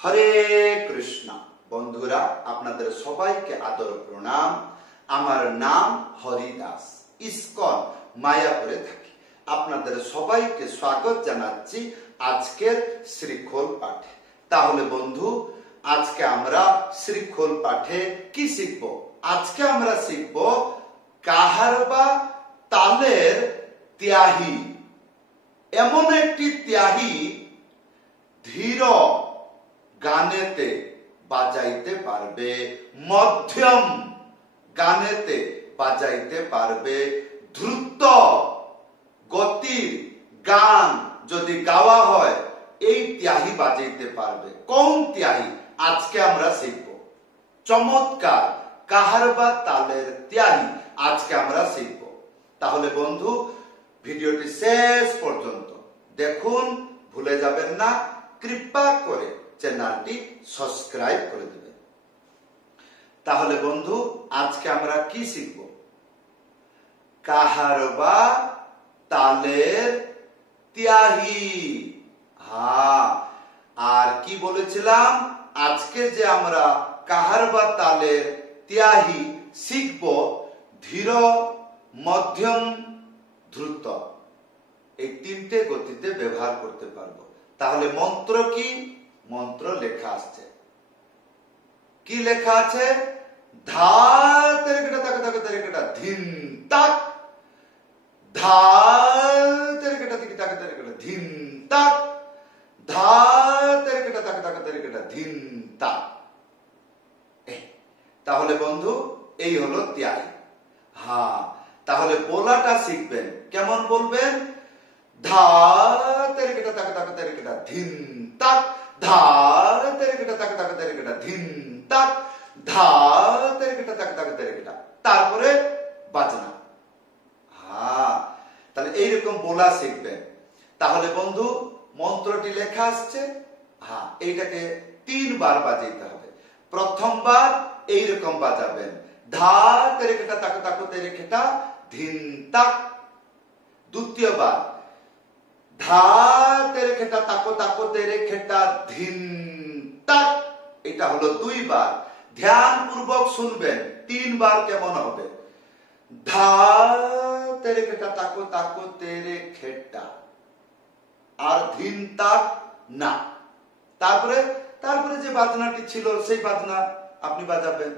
হরে কৃষ্ণ। বন্ধুরা, আপনাদের সবাইকে আদর প্রণাম। আমার নাম হরিদাস, ইসকন মায়াপুরে থাকি। আপনাদের সবাইকে স্বাগত জানাচ্ছি আজকের শ্রীখোল পাঠে। তাহলে বন্ধু, আজকে আমরা শ্রীখোল পাঠে কি শিখব? আজকে আমরা শিখব কাহারবা তালের ত্যাহি। এমন একটি ত্যাহি ধীর গানেতে বাজাইতে পারবে, মধ্যম গানেতে বাজাইতে পারবে, দ্রুত গতির গান যদি গাওয়া হয় এই ত্যাহি বাজাইতে পারবে। কোন ত্যাহি? আজকে আমরা শিখব। চমৎকার কাহারবা তালের ত্যাহি আজকে আমরা শিখব। তাহলে বন্ধু, ভিডিওটি শেষ পর্যন্ত দেখুন, ভুলে যাবেন না। কৃপা করে চ্যানেলটি সাবস্ক্রাইব করে দেবেন। তাহলে বন্ধু, আজকে আমরা কি শিখব? কাহারবা তালের ত্যাহি। হ্যাঁ, আর কি বলেছিলাম? আজকে যে আমরা কাহারবা তালের ত্যাহি শিখব, ধীর, মধ্যম, দ্রুত, এই তিনটে গতিতে ব্যবহার করতে পারবো। তাহলে মন্ত্র কি? মন্ত্র লেখা আসছে। কি লেখা আছে? ধা তেরে কেটা তাকে তাকে তেরে কেটা ধিন তাক, ধা তেরে কেটা তাকে তাকে তেরে কেটা ধিন তাক, ধা তেরে কেটা তাকে তাকে তেরে কেটা ধিন তাক। তাহলে বন্ধু, এই হলো ত্যাহি। হ্যাঁ, তাহলে বলাটা শিখবেন। কেমন বলবেন? ধা তেরে কেটা তাকে তাকে তেরে কেটা ধিন তাক, ধা তেরে কেটা তাকে তাকে তেরে কেটা ধিন তাক, ধা তেরে কেটা তাকে তাকে তেরে কেটা, তারপরে বাজনা। হ্যাঁ, তাহলে এইরকম বলা শিখবেন। তাহলে বন্ধু, মন্ত্রটি লেখা আসছে। হ্যাঁ, এইটাকে 3 বার বাজাইতে হবে। প্রথমবার এইরকম বাজাবেন, ধা তেরে কেটা তাকে তাকে তেরে কেটা ধিন তাক। দ্বিতীয়বার ধা তেরে খেটা তাকো তাকো তেরে খেটা ধিন তাক। এটা হলো 2 বার। ধ্যান পূর্বক শুনবেন 3 বার কেমন হবে। ধা তেরে খেটা তাকো তাকো তেরে খেটা, আর ধিন তাক না। তারপরে যে বাজনাটি ছিল সেই বাজনা আপনি বাজাবেন।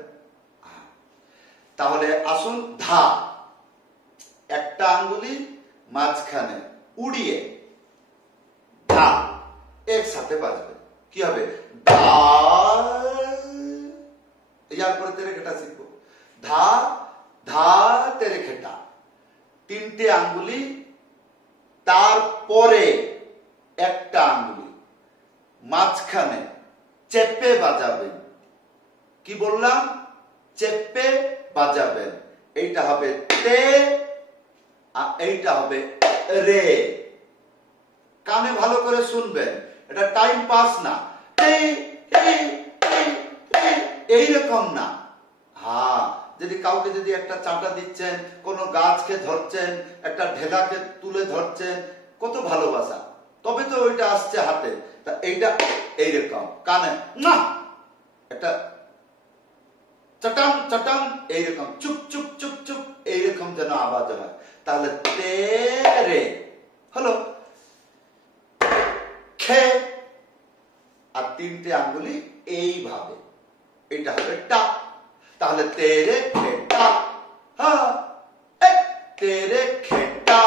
তাহলে আসুন, ধা, একটা আঙ্গুলি মাঝখানে উড়িয়ে ধা একসাথে বাজবে। কি হবে? ধা। এরপরে তেরে খেটা শিখবো। ধা ধা তেরে খেটা, 3টে আঙ্গুলি, তারপরে একটা আঙ্গুলি মাঝখানে চেপে বাজাবেন। কি বললাম? চেপে বাজাবেন। এইটা হবে তে, আর এইটা হবে রে। কানে ভালো করে শুনবেন, এটা টাইম পাস না, এইরকম না। হ্যাঁ, যদি কাউকে যদি একটা চাঁটা দিচ্ছেন, কোন গাছকে ধরছেন, একটা ঢেলাকে তুলে ধরছেন, কত ভালোবাসা, তবে তো ওইটা আসছে হাতে। তা এইটা এইরকম কানে না, একটা চটাম চটাম, এইরকম চুপ চুপ চুপ চুপ, এইরকম যেন আওয়াজ হয়। তাহলে তেরে হলো খে, আর 3টে আঙ্গুলি এইভাবে, এটা হবে টা। তাহলে তেরে খেটা, হ্যাঁ, তেরে খেটা,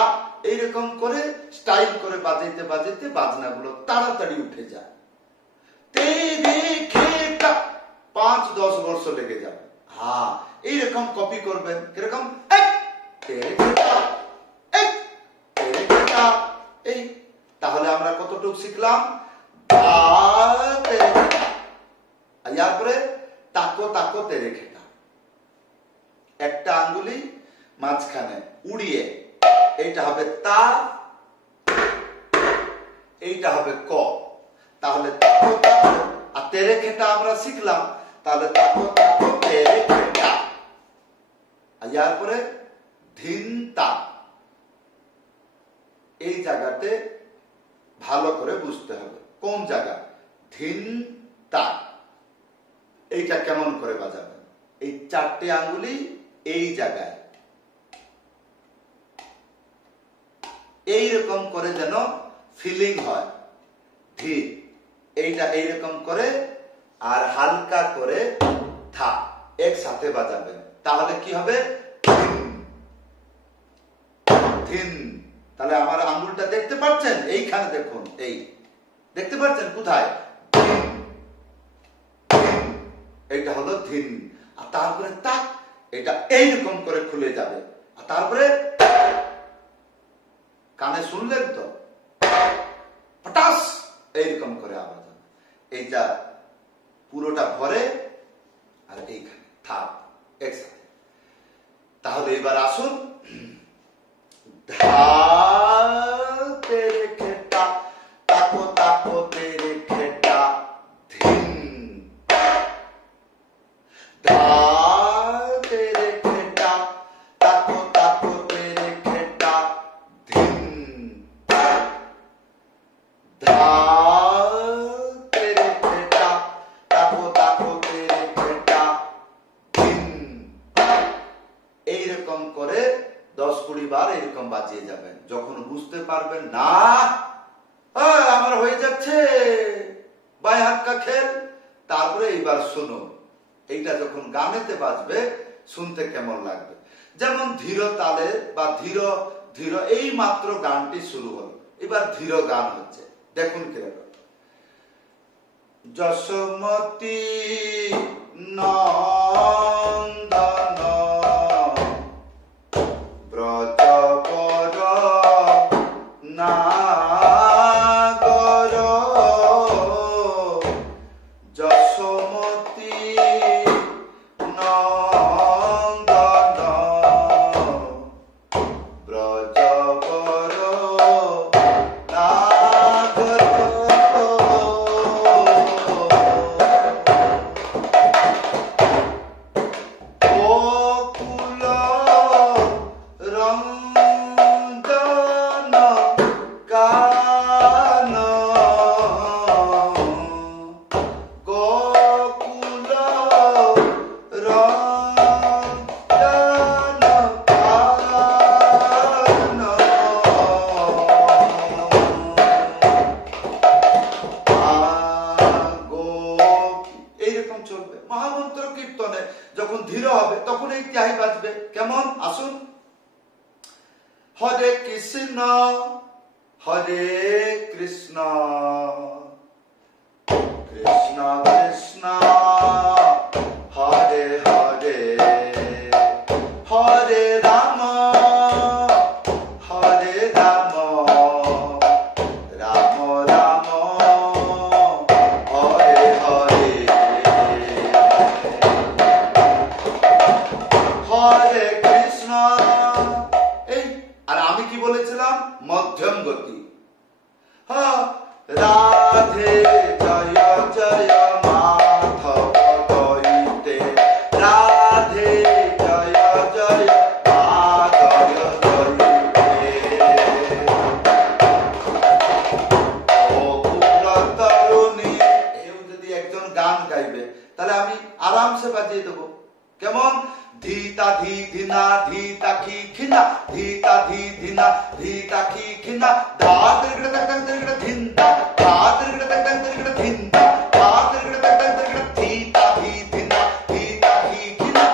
এইরকম করে স্টাইল করে বাজাইতে বাজাইতে বাজনাগুলো তাড়াতাড়ি উঠে যায়। তেরে খেটা 5-10 বর্ষ লেগে যাবে। হ্যাঁ, এইরকম কপি করবেন। কিরকম? তেরে খেটা, তেরে খেটা, এই। তাহলে আমরা কতটুকু শিখলাম? এরপরে তাকো তাকো তেরে খেটা, একটা আঙ্গুলি মাঝখানে উড়িয়ে, এইটা হবে তা, এইটা হবে ক। তাহলে তাকো তাকো, আর তেরে খেটা আমরা শিখলাম। তাহলে তাকো তাকো তেরে খেটা, এরপরে ধিন তা। এই জায়গাতে ভালো করে বুঝতে হবে কোন জায়গা। ধিন তাক। এইটা কেমন করে বাজাবেন? এই 4টে আঙ্গুলি এই জায়গায় এইরকম করে যেন ফিলিং হয়, ধি, এইটা এইরকম করে আর হালকা করে থা একসাথে বাজাবেন। তাহলে কি হবে? ধিন। তাহলে আমার আঙ্গুলটা দেখতে পাচ্ছেন? এইখানে দেখুন, এই দেখতে পাচ্ছেন কোথায়? এইটা হলো ধিন। আর তারপরে তাক, এটা এইরকম করে খুলে যাবে। আর তারপরে কানে শুনলেন তো, পটাস এইরকম করে আওয়াজ হবে। এইটা পুরোটা ভরে আর এইখানে থাপ একসাথে। তাহলে এবার আসুন, ধা তেরে খেটা, তাকো তাকো তেরে খেটা, ধিন। ধা তেরে খেটা, তাকো তাকো তেরে খেটা, ধিন। ধা তেরে খেটা, তাকো তাকো তেরে খেটা, ধিন। এইরকম করে 10-20 বার এরকম বাজিয়ে যাবেন। যখন বুঝতে পারবেন না আমার হয়ে যাচ্ছে বাই হাত কা খেল, তারপরে এইবার শুনুন, এইটা যখন গানেতে বাজবে শুনতে কেমন লাগবে। যেমন ধীর তালে বা ধীর ধীর, এই মাত্র গানটি শুরু হলো, এবার ধীর গান হচ্ছে, দেখুন কিরকম। যশোমতী নন্দন ব্রজ কর নাগর, যশোমতী নন্দন ব্রজ কর নাগর। গোকুল রঞ্জন কানন, গোকুল রঞ্জন কানন, এইরকম চলবে। মহামন্ত্র কীর্তনে যখন ধীর হবে তখন এই ত্যাহি বাজবে। কেমন? আসুন, হরে কৃষ্ণ হরে কৃষ্ণ কৃষ্ণ কৃষ্ণ হরে হরে, হরে রাম হরে রাম, রাম রাম হরে হরে, হরে কৃষ্ণ। এই আর আমি কি বলেছিলাম? মধ্যম গতি। রাধে জয় জয় মাধব দইতে, রাধে জয় জয় মাধব দইতে, ও তরুণী। এও যদি একজন গান গাইবে তাহলে আমি আরামসে বাজিয়ে দেবো। কেমন? ধীতা ধী ধিনা ধীতা খি খিনা, ধীতা ধী ধিনা ধীতা খি খিনা, ধা তিরগড় তক তক তিরগড় ধিনতা, ধা তিরগড় তক তক তিরগড় ধিনতা, ধা তিরগড় তক তক তিরগড়, ধীতা ধী ধিনা ধীতা খি খিনা।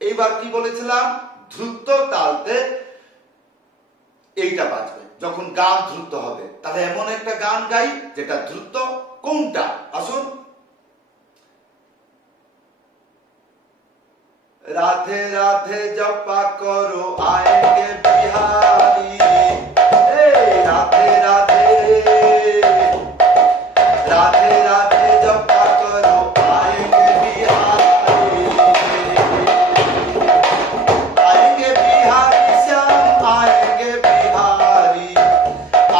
এইবার কি বলেছিলাম? দ্রুত তালতে এইটা বাজবে। যখন গান দ্রুত হবে তাহলে এমন একটা গান গাই যেটা দ্রুত। কোনটা? আসুন, राधे राधे जपा करो आएंगे बिहारी, राधे राधे राधे राधे जपा करो आएंगे बिहारी, आएंगे बिहारी श्याम आएंगे बिहारी,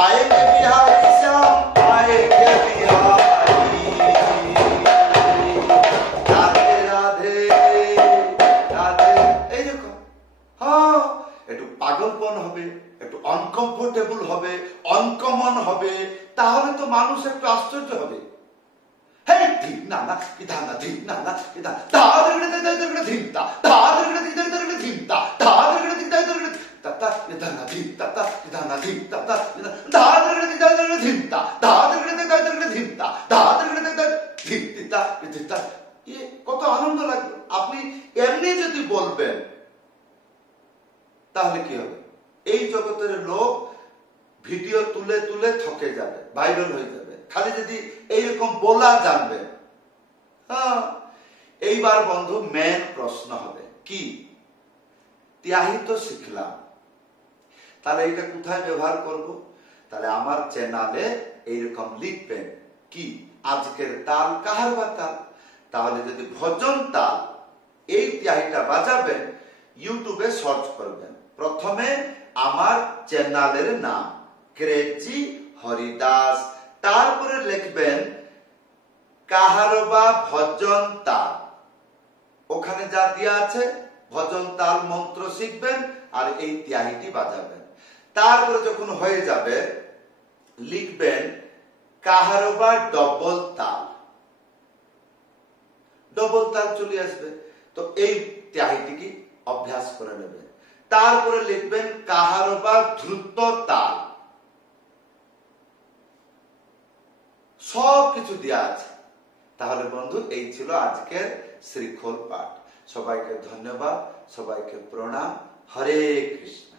आएंगे बिहारी श्याम आएंगे बिहारी, राधे राधे। একটু পাগলপন হবে, একটু আনকমফোর্টেবল হবে, অনকমন হবে, তাহলে তো মানুষ একটু আশ্চর্য হবে। না না ধান না ধিম না না ধান ধা দরগড়ে ধিম তা ধা দরগড়ে ধিম তা ধা দরগড়ে তা ধান না ধিম তা ধান না ধিম তা ধা দরগড়ে ধিম তা ধা দরগড়ে ধিম তা ধা দরগড়ে ধিম তা কত আনন্দ লাগবে। আপনি এমনি যদি বলবেন তাহলে কি হবে, এই জগতের লোক ভিডিও তুলে তুলে থকে যাবে, ভাইরাল হয়ে যাবে, খালি যদি এইরকম বলা জানবে। হ্যাঁ, এইবার বন্ধু মেন প্রশ্ন হবে কি, ত্যাহি তো শিখলাম, তাহলে এটা কোথায় ব্যবহার করব? তাহলে আমার চ্যানেলে এইরকম লিখবেন কি, আজকের তাল কাহার বা তাল। তাহলে যদি ভজন তাল এই ত্যাহিটা বাজাবেন, ইউটিউবে সার্চ করবেন, প্রথমে আমার চ্যানেলের নাম ক্রেজি হরিদাস, তারপরে লিখবেন কাহারবা ভজন তাল, ওখানে যা দেওয়া আছে ভজন তাল মন্ত্র শিখবেন আর এই ত্যাহিটি বাজাবেন। তারপরে যখন হয়ে যাবে লিখবেন কাহারবা ডবল তাল, ডবল তাল চলে আসবে। তো এই ত্যাহিটিকে অভ্যাস করে নেবেন। তারপরে লিখবেন কাহারবা দ্রুত তাল, সব কিছু দেওয়া আছে। তাহলে বন্ধু এই ছিল আজকের শ্রীখোল পাঠ। সবাইকে ধন্যবাদ, সবাইকে প্রণাম। হরে কৃষ্ণ।